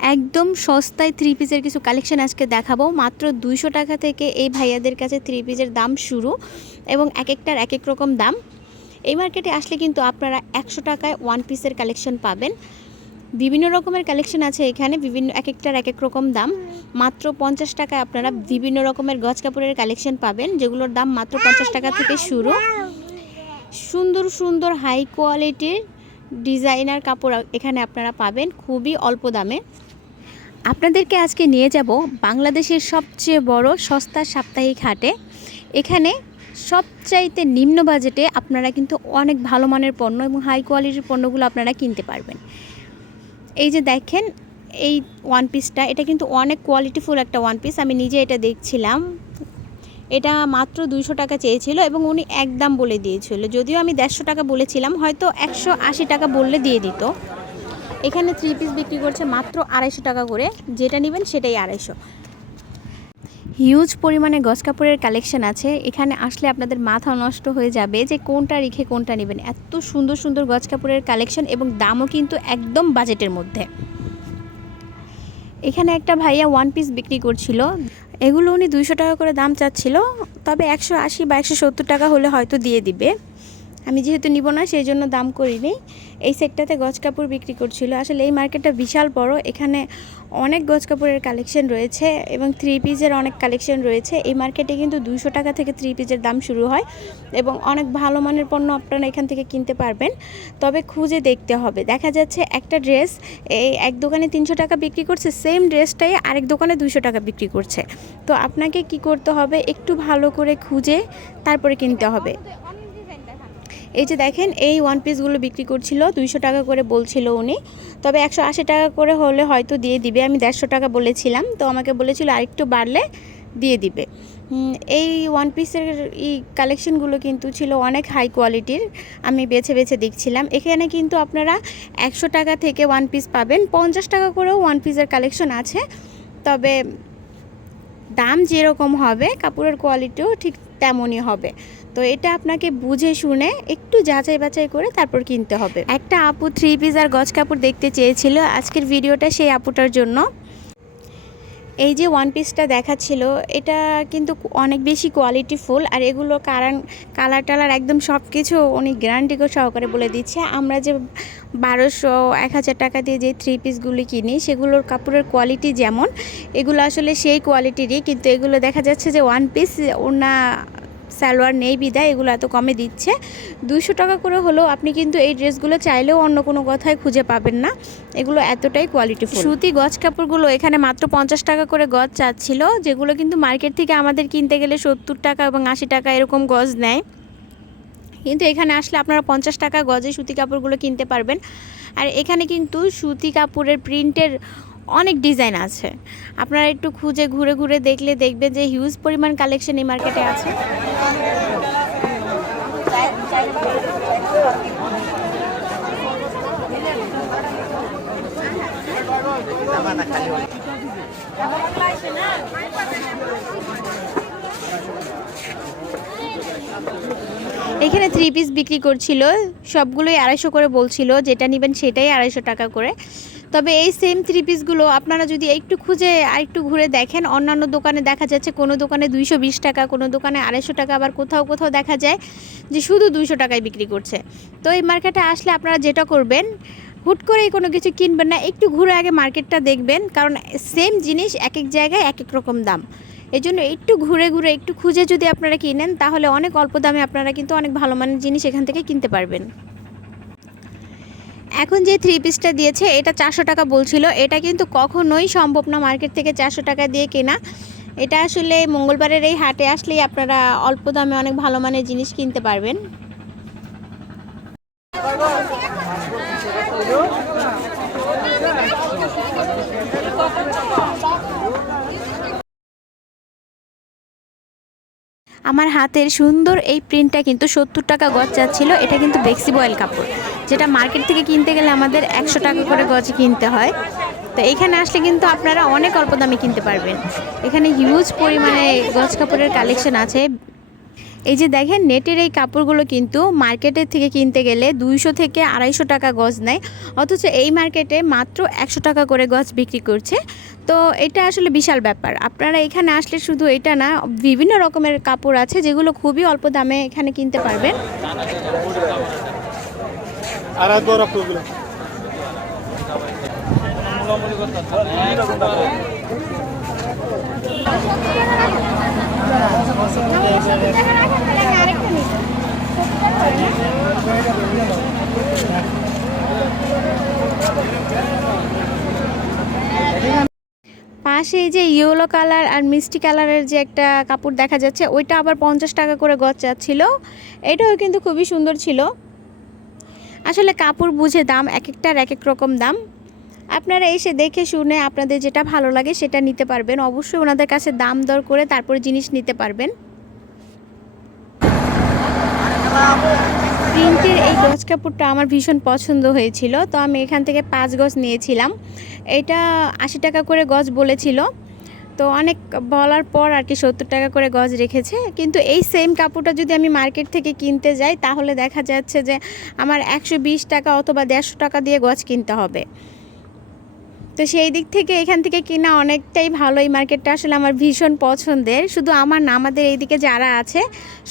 একদম সস্তায় থ্রি পিসের কিছু কালেকশন আজকে দেখাবো। মাত্র দুইশো টাকা থেকে এই ভাইয়াদের কাছে থ্রি পিসের দাম শুরু এবং এক একটার এক এক রকম দাম। এই মার্কেটে আসলে কিন্তু আপনারা একশো টাকায় ওয়ান পিসের কালেকশন পাবেন। বিভিন্ন রকমের কালেকশন আছে এখানে, বিভিন্ন এক একটার এক এক রকম দাম। মাত্র পঞ্চাশ টাকায় আপনারা বিভিন্ন রকমের গজ কাপড়ের কালেকশন পাবেন, যেগুলোর দাম মাত্র পঞ্চাশ টাকা থেকে শুরু। সুন্দর সুন্দর হাই কোয়ালিটির ডিজাইনার কাপড় এখানে আপনারা পাবেন, খুবই অল্প দামে। আপনাদেরকে আজকে নিয়ে যাব বাংলাদেশের সবচেয়ে বড় সস্তা সাপ্তাহিক হাটে। এখানে সবচাইতে নিম্ন বাজেটে আপনারা কিন্তু অনেক ভালো মানের পণ্য এবং হাই কোয়ালিটির পণ্যগুলো আপনারা কিনতে পারবেন। এই যে দেখেন, এই ওয়ান পিসটা এটা কিন্তু অনেক কোয়ালিটিফুল একটা ওয়ান পিস আমি নিজে এটা দেখছিলাম। এটা মাত্র দুইশো টাকা চেয়েছিল এবং উনি একদম বলে দিয়েছিল। যদিও আমি দেড়শো টাকা বলেছিলাম, হয়তো একশো আশি টাকা বললে দিয়ে দিত। এখানে থ্রি পিস বিক্রি করছে মাত্র আড়াইশো টাকা করে। যেটা নেবেন সেটাই আড়াইশো। হিউজ পরিমাণে গজ কাপড়ের কালেকশন আছে। এখানে আসলে আপনাদের মাথা নষ্ট হয়ে যাবে যে কোনটা রেখে কোনটা নেবেন। এত সুন্দর সুন্দর গজ কাপড়ের কালেকশন এবং দামও কিন্তু একদম বাজেটের মধ্যে। এখানে একটা ভাইয়া ওয়ান পিস বিক্রি করছিল। এগুলো উনি দুইশো টাকা করে দাম চাচ্ছিল। তবে একশো আশি বা একশো সত্তর টাকা হলে হয়তো দিয়ে দিবে। আমি যেহেতু নিব না সেই জন্য দাম করিনি। এই সেটটাতে গজ কাপড় বিক্রি করছিল। আসলে এই মার্কেটটা বিশাল বড়। এখানে অনেক গজ কাপড়ের কালেকশন রয়েছে এবং থ্রি পিসের অনেক কালেকশন রয়েছে। এই মার্কেটে কিন্তু দুশো টাকা থেকে থ্রি পিসের দাম শুরু হয় এবং অনেক ভালো মানের পণ্য আপনারা এখান থেকে কিনতে পারবেন। তবে খুঁজে দেখতে হবে। দেখা যাচ্ছে একটা ড্রেস এই এক দোকানে তিনশো টাকা বিক্রি করছে সেম ড্রেসটাই আরেক দোকানে দুশো টাকা বিক্রি করছে। তো আপনাকে কি করতে হবে? একটু ভালো করে খুঁজে তারপরে কিনতে হবে। এই যে দেখেন, এই ওয়ান পিসগুলো বিক্রি করছিল, দুইশো টাকা করে বলছিল উনি। তবে একশো আশি টাকা করে হলে হয়তো দিয়ে দিবে, আমি দেড়শো টাকা বলেছিলাম, তো আমাকে বলেছিল আরেকটু বাড়লে দিয়ে দিবে। এই ওয়ান পিসের এই কালেকশনগুলো কিন্তু ছিল অনেক হাই কোয়ালিটির আমি বেছে বেছে দেখছিলাম। এখানে কিন্তু আপনারা একশো টাকা থেকে ওয়ান পিস পাবেন, পঞ্চাশ টাকা করেও ওয়ান পিসের কালেকশন আছে, তবে দাম যেরকম হবে, কাপড়ের কোয়ালিটিও ঠিক তেমনই হবে। তো এটা আপনাকে বুঝে শুনে একটু যাচাই বাছাই করে তারপর কিনতে হবে। একটা আপু থ্রি পিস আর গজ কাপড় দেখতে চেয়েছিল, আজকের ভিডিওটা সেই আপুটার জন্য। এই যে ওয়ান পিসটা দেখাচ্ছিল, এটা কিন্তু অনেক বেশি কোয়ালিটি ফুল আর এগুলো কারণ কালার টালার একদম সব কিছু উনি গ্যারান্টি সহকারে বলে দিচ্ছে। আমরা যে বারোশো, এক হাজার টাকা দিয়ে যে থ্রি পিসগুলি কিনি, সেগুলোর কাপড়ের কোয়ালিটি যেমন, এগুলো আসলে সেই কোয়ালিটিরই কিন্তু এগুলো দেখা যাচ্ছে যে ওয়ান পিস ওনা সালোয়ার নেই, বিদায়, এগুলো এত কমে দিচ্ছে। দুশো টাকা করে হলেও আপনি কিন্তু এই ড্রেসগুলো চাইলেও অন্য কোনো কথায় খুঁজে পাবেন না। এগুলো এতটাই কোয়ালিটি সুতি গজ কাপড়গুলো এখানে মাত্র পঞ্চাশ টাকা করে গজ চাচ্ছিল, যেগুলো কিন্তু মার্কেট থেকে আমাদের কিনতে গেলে সত্তর টাকা এবং আশি টাকা এরকম গজ নেয়। কিন্তু এখানে আসলে আপনারা পঞ্চাশ টাকা গজে সুতি কাপড়গুলো কিনতে পারবেন। আর এখানে কিন্তু সুতি কাপড়ের প্রিন্টের অনেক ডিজাইন আছে। আপনারা একটু খুঁজে, ঘুরে ঘুরে দেখলে দেখবেন যে হিউজ পরিমাণ কালেকশন এই মার্কেটে আছে। এখানে থ্রি পিস বিক্রি করছিল, সবগুলোই আড়াইশো করে বলছিল, যেটা নেবেন সেটাই আড়াইশো টাকা করে। তবে এই সেম থ্রি পিসগুলো আপনারা যদি একটু খুঁজে আর একটু ঘুরে দেখেন, অন্যান্য দোকানে দেখা যাচ্ছে কোনো দোকানে দুইশো বিশ টাকা, কোনো দোকানে আড়াইশো টাকা, আবার কোথাও কোথাও দেখা যায় যে শুধু দুইশো টাকায় বিক্রি করছে। তো এই মার্কেটে আসলে আপনারা যেটা করবেন হুট করেই কোনো কিছু কিনবেন না, একটু ঘুরে আগে মার্কেটটা দেখবেন, কারণ সেম জিনিস এক এক জায়গায় এক এক রকম দাম। এই জন্য একটু ঘুরে ঘুরে, একটু খুঁজে যদি আপনারা কিনেন, তাহলে অনেক অল্প দামে আপনারা কিন্তু অনেক ভালো মানের জিনিস এখান থেকে কিনতে পারবেন। এখন যে থ্রি পিসটা দিয়েছে, এটা চারশো টাকা বলছিল। এটা কিন্তু কখনোই সম্ভব না মার্কেট থেকে চারশো টাকা দিয়ে কেনা। এটা আসলে মঙ্গলবারের এই হাটে আসলেই আপনারা অল্প দামে অনেক ভালো মানের জিনিস কিনতে পারবেন। আমার হাতের সুন্দর এই প্রিন্টটা কিন্তু সত্তর টাকা গজ চাচ্ছিল এটা কিন্তু বেক্সি বয়েল কাপড়। যেটা মার্কেট থেকে কিনতে গেলে আমাদের একশো টাকা করে গজ কিনতে হয়। তো এখানে আসলে কিন্তু আপনারা অনেক অল্প দামে কিনতে পারবেন। এখানে হিউজ পরিমাণে গজ কাপড়ের কালেকশন আছে। এই যে দেখেন, নেটের এই কাপড়গুলো কিন্তু মার্কেটের থেকে কিনতে গেলে দুইশো থেকে আড়াইশো টাকা গজ নেয়। অথচ এই মার্কেটে মাত্র একশো টাকা করে গজ বিক্রি করছে। তো এটা আসলে বিশাল ব্যাপার। আপনারা এখানে আসলে শুধু এটা না, বিভিন্ন রকমের কাপড় আছে যেগুলো খুবই অল্প দামে এখানে কিনতে পারবেন। আর পাশে যে ইয়েলো কালার আর মিষ্টি কালারের যে একটা কাপড় দেখা যাচ্ছে, ওইটা আবার পঞ্চাশ টাকা করে গজ চাচ্ছিল এটাও কিন্তু খুবই সুন্দর ছিল। আসলে কাপড় বুঝে দাম, এক একটার এক এক রকম দাম। আপনারা এসে দেখে শুনে আপনাদের যেটা ভালো লাগে সেটা নিতে পারবেন। অবশ্যই ওনাদের কাছে দাম দর করে তারপরে জিনিস নিতে পারবেন। প্রিন্টের এই গজ কাপড়টা আমার ভীষণ পছন্দ হয়েছিল। তো আমি এখান থেকে পাঁচ গজ নিয়েছিলাম। এটা আশি টাকা করে গজ বলেছিল। তো অনেক বলার পর আর কি সত্তর টাকা করে গজ রেখেছে। কিন্তু এই সেম কাপড়টা যদি আমি মার্কেট থেকে কিনতে যাই, তাহলে দেখা যাচ্ছে যে আমার একশো বিশ টাকা অথবা দেড়শো টাকা দিয়ে গজ কিনতে হবে। তো সেই দিক থেকে এখান থেকে কিনা অনেকটাই ভালো এই মার্কেটটা আসলে আমার ভীষণ পছন্দের। শুধু আমার না, আমাদের এইদিকে যারা আছে,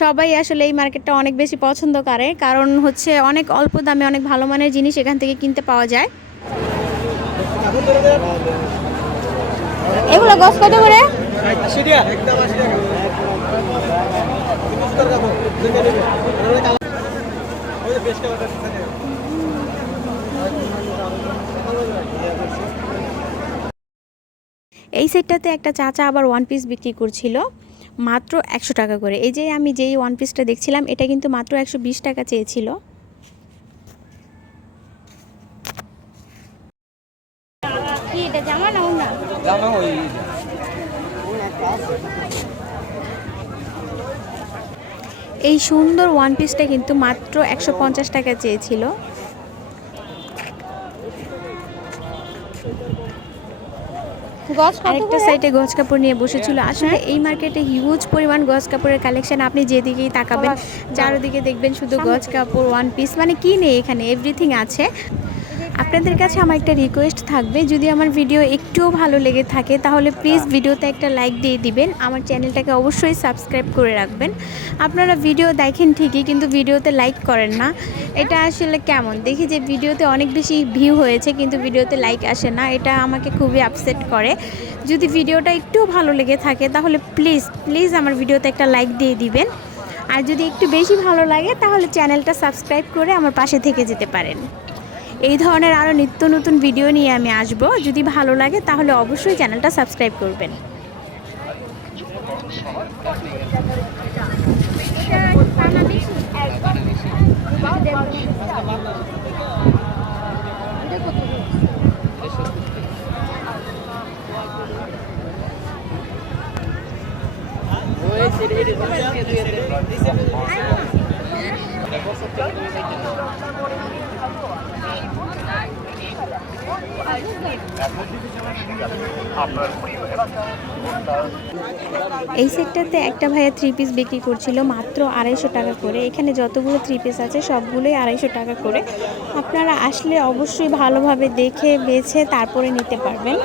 সবাই আসলে এই মার্কেটটা অনেক বেশি পছন্দ করে। কারণ হচ্ছে অনেক অল্প দামে অনেক ভালো মানের জিনিস এখান থেকে কিনতে পাওয়া যায়। এগুলো কত করে? এই সেটটাতে একটা চাচা আবার ওয়ান পিস বিক্রি করছিল মাত্র একশো টাকা করে। এই যে আমি যেই ওয়ান পিসটা দেখছিলাম এটা কিন্তু মাত্র একশো বিশ টাকা চেয়েছিল। এই সুন্দর ওয়ান পিসটা কিন্তু মাত্র একশো পঞ্চাশ টাকা চেয়েছিল। আরেকটা সাইডে গজ কাপড় নিয়ে বসেছিল। আসলে এই মার্কেটে হিউজ পরিমাণ গজ কাপড়ের কালেকশন আপনি যেদিকেই তাকাবেন চারোদিকে দেখবেন শুধু গজ কাপড় ওয়ান পিস মানে কি নেই এখানে? এভরিথিং আছে। আপনাদের কাছে আমার একটা রিকোয়েস্ট থাকবে। যদি আমার ভিডিও একটুও ভালো লেগে থাকে তাহলে প্লিজ ভিডিওতে একটা লাইক দিয়ে দিবেন। আমার চ্যানেলটাকে অবশ্যই সাবস্ক্রাইব করে রাখবেন। আপনারা ভিডিও দেখেন ঠিকই কিন্তু ভিডিওতে লাইক করেন না। এটা আসলে কেমন? দেখি যে ভিডিওতে অনেক বেশি ভিউ হয়েছে কিন্তু ভিডিওতে লাইক আসে না। এটা আমাকে খুবই আপসেট করে। যদি ভিডিওটা একটুও ভালো লেগে থাকে তাহলে প্লিজ প্লিজ আমার ভিডিওতে একটা লাইক দিয়ে দিবেন। আর যদি একটু বেশি ভালো লাগে তাহলে চ্যানেলটা সাবস্ক্রাইব করে আমার পাশে থেকে যেতে পারেন। এই ধরনের আরও নিত্য নতুন ভিডিও নিয়ে আমি আসব। যদি ভালো লাগে তাহলে অবশ্যই চ্যানেলটা সাবস্ক্রাইব করবেন। এই সেটটাতে একটা ভাইয়া থ্রি পিস বিক্রি করছিল মাত্র আড়াইশো টাকা করে। এখানে যতগুলো থ্রি পিস আছে সবগুলোই আড়াইশো টাকা করে। আপনারা আসলে অবশ্যই ভালোভাবে দেখে, বেছে, তারপরে নিতে পারবেন।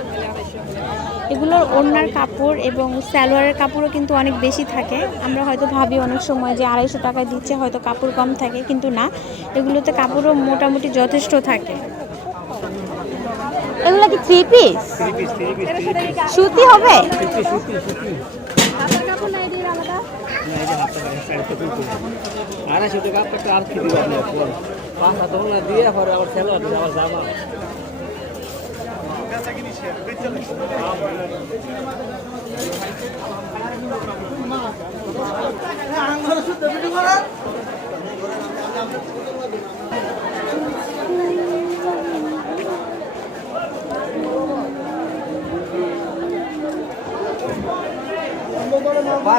এগুলোর ওড়নার কাপড় এবং সালোয়ারের কাপড়ও কিন্তু অনেক বেশি থাকে। আমরা হয়তো ভাবি অনেক সময় যে আড়াইশো টাকা দিচ্ছে, হয়তো কাপড় কম থাকে, কিন্তু না। এগুলোতে কাপড়ও মোটামুটি যথেষ্ট থাকে। এগুলো কি থ্রি পিস সুতি হবে? আড়াইশো টাকা একটা আর কি দিবেন না পরে পাঁচ হাত না দিয়ে পরে আবার খেলো আবার জামা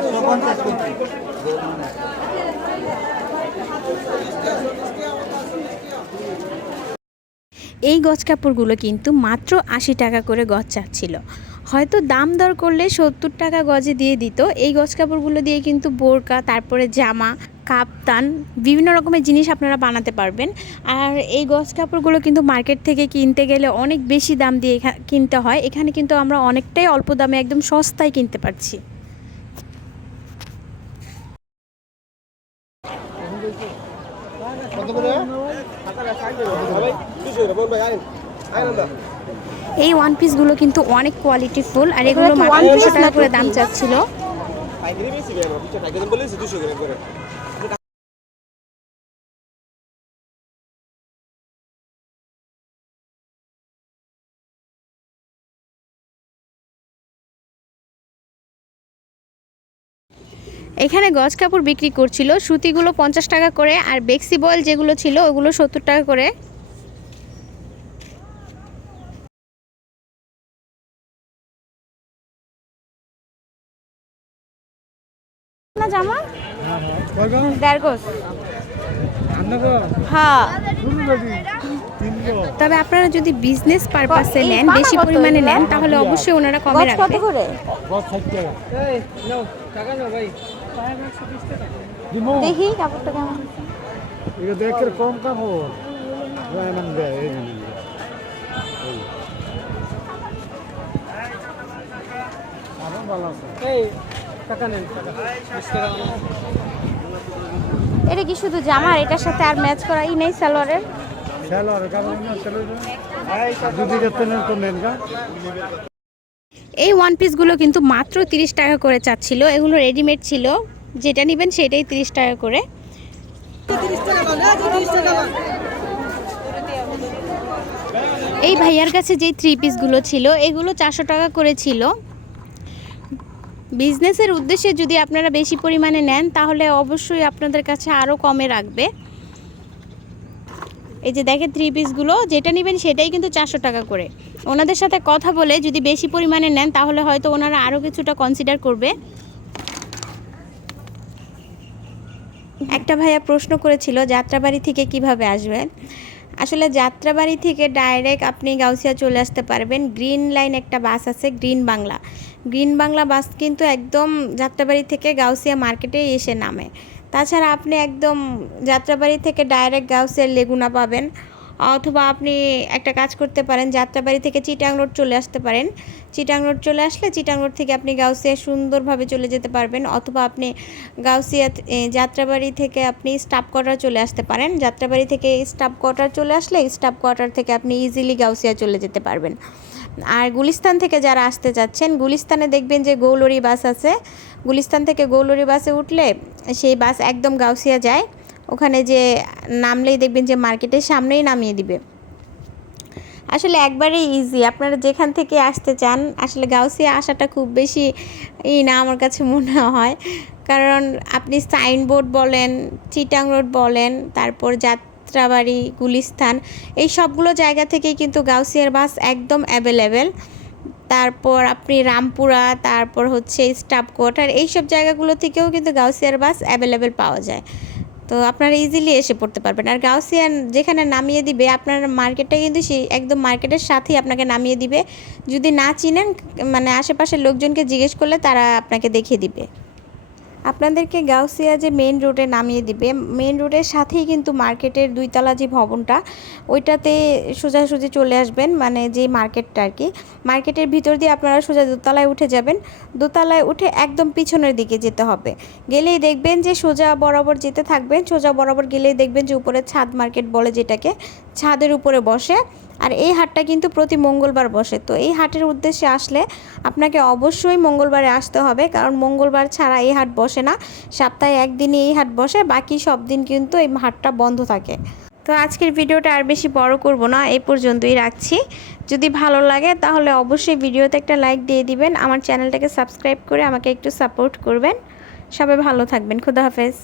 পাঁচশো পঞ্চাশ এই গজ কাপড়গুলো কিন্তু মাত্র আশি টাকা করে গজ চাচ্ছিল। হয়তো দাম দর করলে সত্তর টাকা গজে দিয়ে দিত। এই গজ কাপড়গুলো দিয়ে কিন্তু বোরকা, তারপরে জামা, কাপ্তান, বিভিন্ন রকমের জিনিস আপনারা বানাতে পারবেন। আর এই গজ কাপড়গুলো কিন্তু মার্কেট থেকে কিনতে গেলে অনেক বেশি দাম দিয়ে কিনতে হয়। এখানে কিন্তু আমরা অনেকটাই অল্প দামে একদম সস্তায় কিনতে পারছি এই ওয়ান পিসগুলো কিন্তু অনেক কোয়ালিটিফুল আর এগুলো মাত্র দুশো টাকা করে দাম চাচ্ছিল। এখানে গজ কাপড় বিক্রি করছিল। সুতিগুলো পঞ্চাশ টাকা করে আর বেক্সি বয়েল যেগুলো ছিল ওগুলো সত্তর টাকা করে। না জামা? হ্যাঁ। তবে আপনারা যদি বিজনেস পারপাসে নেন বেশি পরিমাণে নেন তাহলে অবশ্যই ওনারা কমে রাখবে। করে? দেখি কাপড়টা কেমন এটা দেখে কম ভালো আছে এটা কি শুধু জামার? এটার সাথে আর ম্যাচ করা ই নেই সালোয়ারের? এই ওয়ান পিসগুলো কিন্তু মাত্র তিরিশ টাকা করে চাচ্ছিল। এগুলো রেডিমেড ছিল। যেটা নেবেন সেটাই তিরিশ টাকা করে। এই ভাইয়ার কাছে যে থ্রি পিসগুলো ছিল এগুলো চারশো টাকা করে ছিল। বিজনেসের উদ্দেশ্যে যদি আপনারা বেশি পরিমাণে নেন, তাহলে অবশ্যই আপনাদের কাছে আরও কমে রাখবে। এই যে দেখেন থ্রি পিসগুলো যেটা নেবেন সেটাই কিন্তু চারশো টাকা করে। ওনাদের সাথে কথা বলে যদি বেশি পরিমাণে নেন, তাহলে হয়তো ওনারা আরও কিছুটা কনসিডার করবে। একটা ভাইয়া প্রশ্ন করেছিল, যাত্রাবাড়ি থেকে কীভাবে আসবেন? আসলে যাত্রাবাড়ি থেকে ডাইরেক্ট আপনি গাউসিয়া চলে আসতে পারবেন। গ্রিন লাইন একটা বাস আছে Green Bangla Green Bangla bus কিন্তু একদম যাত্রাবাড়ি থেকে গাউসিয়া মার্কেটে এসে নামে। তাছাড়া আপনি একদম যাত্রাবাড়ি থেকে ডাইরেক্ট গাউসিয়ার লেগুনা পাবেন। অথবা আপনি একটা কাজ করতে পারেন, যাত্রাবাড়ি থেকে চিটাং রোড চলে আসতে পারেন। চিটাং রোড চলে আসলে চিটাং রোড থেকে আপনি গাউসিয়া সুন্দরভাবে চলে যেতে পারবেন, অথবা আপনি গাউসিয়া যাত্রাবাড়ি থেকে আপনি স্টাফ কোয়ার্টার চলে আসতে পারেন। যাত্রাবাড়ি থেকে স্টাফ কোয়ার্টার চলে আসলে স্টাফ কোয়ার্টার থেকে আপনি ইজিলি গাউসিয়া চলে যেতে পারবেন। আর গুলিস্তান থেকে যারা আসতে চাচ্ছেন গুলিস্তানে দেখবেন যে গৌলরি বাস আছে। গুলিস্তান থেকে গৌলরি বাসে উঠলে সেই বাস একদম গাউসিয়া যায়। ওখানে যে নামলেই দেখবেন যে মার্কেটের সামনেই নামিয়ে দিবে। আসলে একবারে ইজি আপনারা যেখান থেকে আসতে চান, আসলে গাউসিয়া আসাটা খুব বেশি ই না আমার কাছে মনে হয়। কারণ আপনি সাইনবোর্ড বলেন, চিটাং রোড বলেন, তারপর যাত্রাবাড়ি, গুলিস্তান, এই সবগুলো জায়গা থেকেই কিন্তু গাউসিয়ার বাস একদম অ্যাভেলেবেল তারপর আপনি রামপুরা, তারপর হচ্ছে স্টাফ কোয়ার্টার এইসব জায়গাগুলো থেকেও কিন্তু গাউসিয়ার বাস অ্যাভেলেবেল পাওয়া যায়। তো আপনারা ইজিলি এসে পড়তে পারবেন। আর গাউসিয়ান যেখানে নামিয়ে দিবে, আপনার মার্কেটটা কিন্তু সেই একদম মার্কেটের সাথেই আপনাকে নামিয়ে দিবে। যদি না চিনেন মানে আশেপাশের লোকজনকে জিজ্ঞেস করলে তারা আপনাকে দেখিয়ে দিবে। আপনাদেরকে গাউসিয়া যে মেন রোডে নামিয়ে দিবে মেন রোডের সাথেই কিন্তু মার্কেটের দুইতলা যে ভবনটা, ওইটাতে সোজাসুজি চলে আসবেন মানে যে মার্কেটটা আর কি। মার্কেটের ভিতর দিয়ে আপনারা সোজা দোতলায় উঠে যাবেন, দোতলায় উঠে একদম পিছনের দিকে যেতে হবে। গেলেই দেখবেন যে সোজা বরাবর যেতে থাকবেন, সোজা বরাবর গেলেই দেখবেন যে উপরে ছাদ মার্কেট বলে যেটাকে ছাদের উপরে বসে, আর এই হাটটা কিন্তু প্রতি মঙ্গলবার বসে। তো এই হাটের উদ্দেশ্যে আসলে আপনাকে অবশ্যই মঙ্গলবারে আসতে হবে, কারণ মঙ্গলবার ছাড়া এই হাট বসে না। সপ্তাহে একদিনই এই হাট বসে, বাকি সব দিন কিন্তু এই হাটটা বন্ধ থাকে। তো আজকের ভিডিওটা আর বেশি বড় করব না, এই পর্যন্তই রাখছি। যদি ভালো লাগে তাহলে অবশ্যই ভিডিওতে একটা লাইক দিয়ে দিবেন, আমার চ্যানেলটাকে সাবস্ক্রাইব করে আমাকে একটু সাপোর্ট করবেন। সবাই ভালো থাকবেন, খুদা হাফেজ।